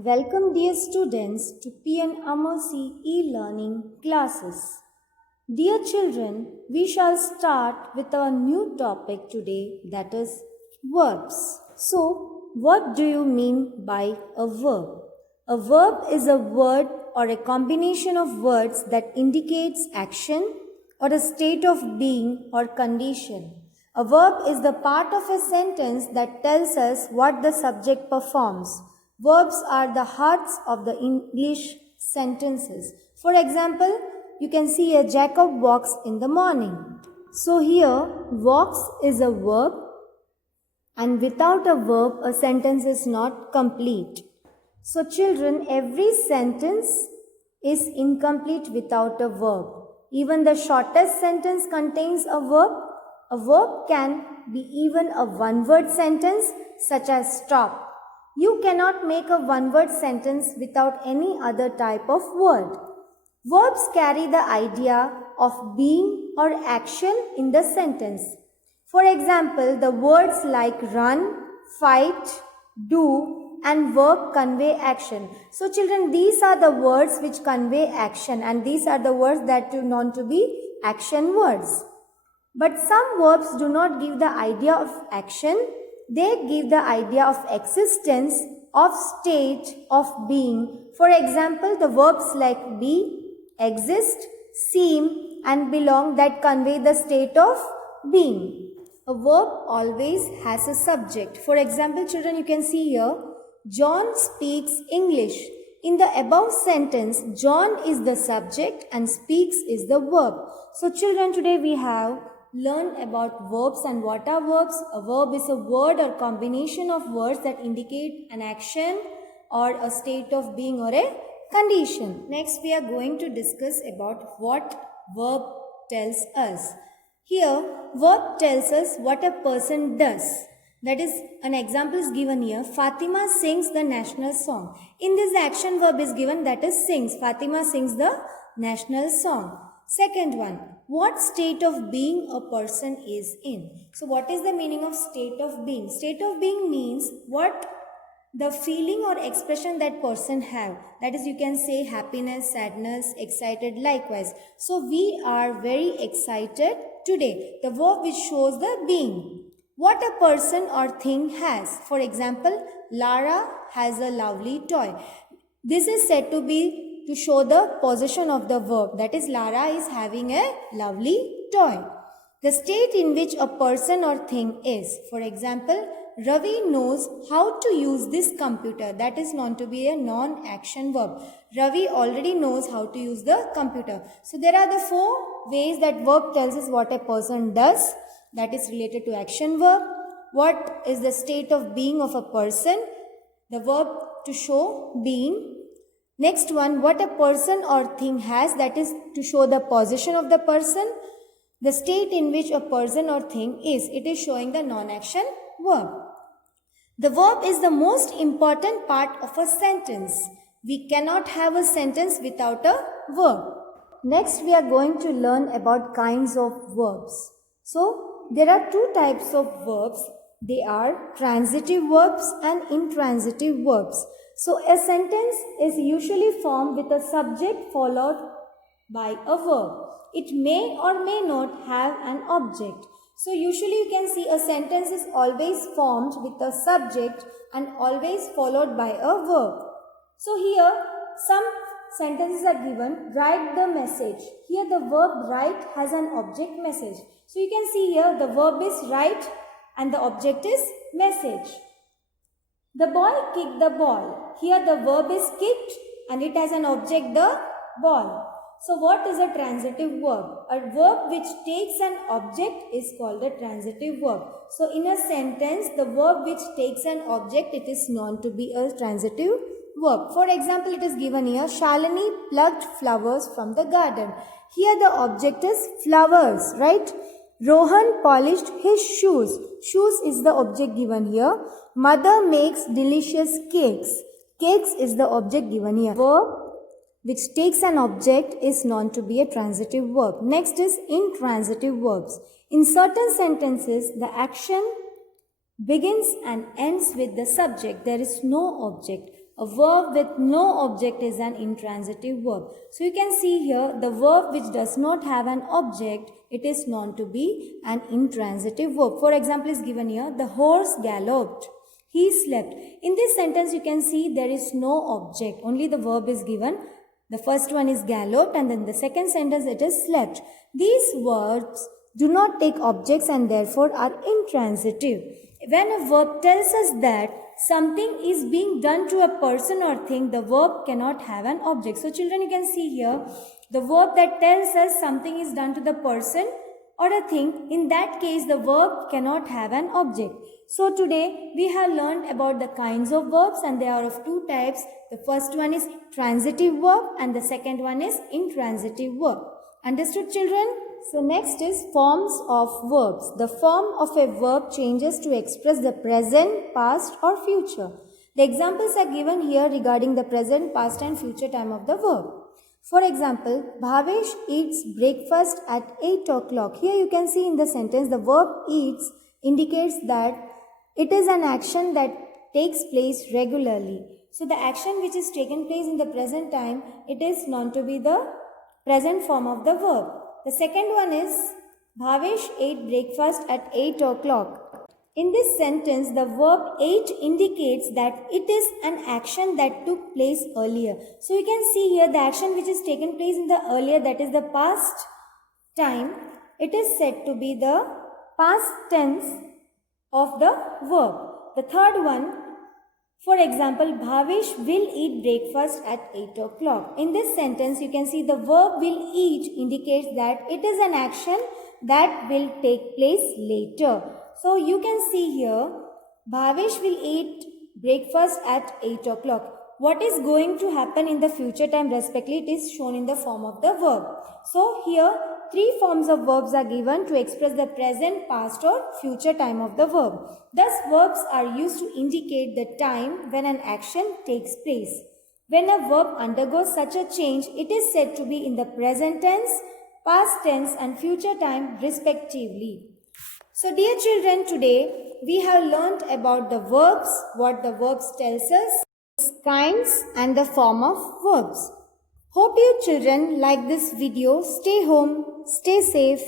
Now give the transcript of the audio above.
Welcome, dear students, to PN Amercy e-learning classes. Dear children, we shall start with our new topic today, that is verbs. So, what do you mean by a verb? A verb is a word or a combination of words that indicates action or a state of being or condition. A verb is the part of a sentence that tells us what the subject performs. Verbs are the hearts of the English sentences. For example, you can see a Jacob walks in the morning. So here, walks is a verb, and without a verb, a sentence is not complete. So children, every sentence is incomplete without a verb. Even the shortest sentence contains a verb. A verb can be even a one-word sentence such as stop. You cannot make a one-word sentence without any other type of word. Verbs carry the idea of being or action in the sentence. For example, the words like run, fight, do, and verb convey action. So children, these are the words which convey action, and these are the words that are known to be action words. But some verbs do not give the idea of action. They give the idea of existence, of state, of being. For example, the verbs like be, exist, seem, and belong that convey the state of being. A verb always has a subject. For example, children, you can see here, John speaks English. In the above sentence, John is the subject and speaks is the verb. So children, today we have learned about verbs and what are verbs. A verb is a word or combination of words that indicate an action or a state of being or a condition. Next, we are going to discuss about what verb tells us. Here, verb tells us what a person does. That is, an example is given here. Fatima sings the national song. In this, the action verb is given, that is sings. Fatima sings the national song. Second one, what state of being a person is in. So what is the meaning of state of being? State of being means what the feeling or expression that person have. That is, you can say happiness, sadness, excited, likewise. So we are very excited today. The verb which shows the being. What a person or thing has. For example, Lara has a lovely toy. This is said to be to show the possession of the verb. That is, Lara is having a lovely toy. The state in which a person or thing is. For example, Ravi knows how to use this computer. That is known to be a non-action verb. Ravi already knows how to use the computer. So there are the four ways that verb tells us what a person does. That is related to action verb. What is the state of being of a person? The verb to show being. Next one, what a person or thing has, that is to show the possession of the person. The state in which a person or thing is, it is showing the non-action verb. The verb is the most important part of a sentence. We cannot have a sentence without a verb. Next, we are going to learn about kinds of verbs. So, there are two types of verbs. They are transitive verbs and intransitive verbs. So, a sentence is usually formed with a subject followed by a verb. It may or may not have an object. So, usually you can see a sentence is always formed with a subject and always followed by a verb. So, here some sentences are given. Write the message. Here the verb write has an object message. So, you can see here the verb is write and the object is message. The boy kicked the ball. Here the verb is kicked and it has an object, the ball. So what is a transitive verb? A verb which takes an object is called a transitive verb. So in a sentence, the verb which takes an object, it is known to be a transitive verb. For example, it is given here, Shalini plucked flowers from the garden. Here the object is flowers, right? Rohan polished his shoes. Shoes is the object given here. Mother makes delicious cakes. Cakes is the object given here. Verb which takes an object is known to be a transitive verb. Next is intransitive verbs. In certain sentences, the action begins and ends with the subject. There is no object. A verb with no object is an intransitive verb. So you can see here the verb which does not have an object, it is known to be an intransitive verb. For example is given here, the horse galloped. He slept. In this sentence you can see there is no object, only the verb is given. The first one is galloped and then the second sentence it is slept. These verbs do not take objects and therefore are intransitive. When a verb tells us that something is being done to a person or thing, the verb cannot have an object. So children, you can see here the verb that tells us something is done to the person or a thing, in that case the verb cannot have an object. So today we have learned about the kinds of verbs and they are of two types. The first one is transitive verb and the second one is intransitive verb. Understood children? So next is forms of verbs. The form of a verb changes to express the present, past or future. The examples are given here regarding the present, past and future time of the verb. For example, Bhavesh eats breakfast at 8 o'clock. Here you can see in the sentence the verb eats indicates that it is an action that takes place regularly. So the action which is taken place in the present time, it is known to be the present form of the verb. The second one is Bhavesh ate breakfast at 8 o'clock. In this sentence, the verb ate indicates that it is an action that took place earlier. So you can see here the action which is taken place in the earlier, that is the past time, it is said to be the past tense of the verb. The third one, for example, Bhavesh will eat breakfast at 8 o'clock. In this sentence, you can see the verb will eat indicates that it is an action that will take place later. So you can see here, Bhavesh will eat breakfast at 8 o'clock. What is going to happen in the future time respectively, it is shown in the form of the verb. So here, three forms of verbs are given to express the present, past or future time of the verb. Thus, verbs are used to indicate the time when an action takes place. When a verb undergoes such a change, it is said to be in the present tense, past tense and future time respectively. So dear children, today we have learnt about the verbs, what the verbs tells us, kinds and the form of verbs. Hope you children like this video. Stay home, stay safe.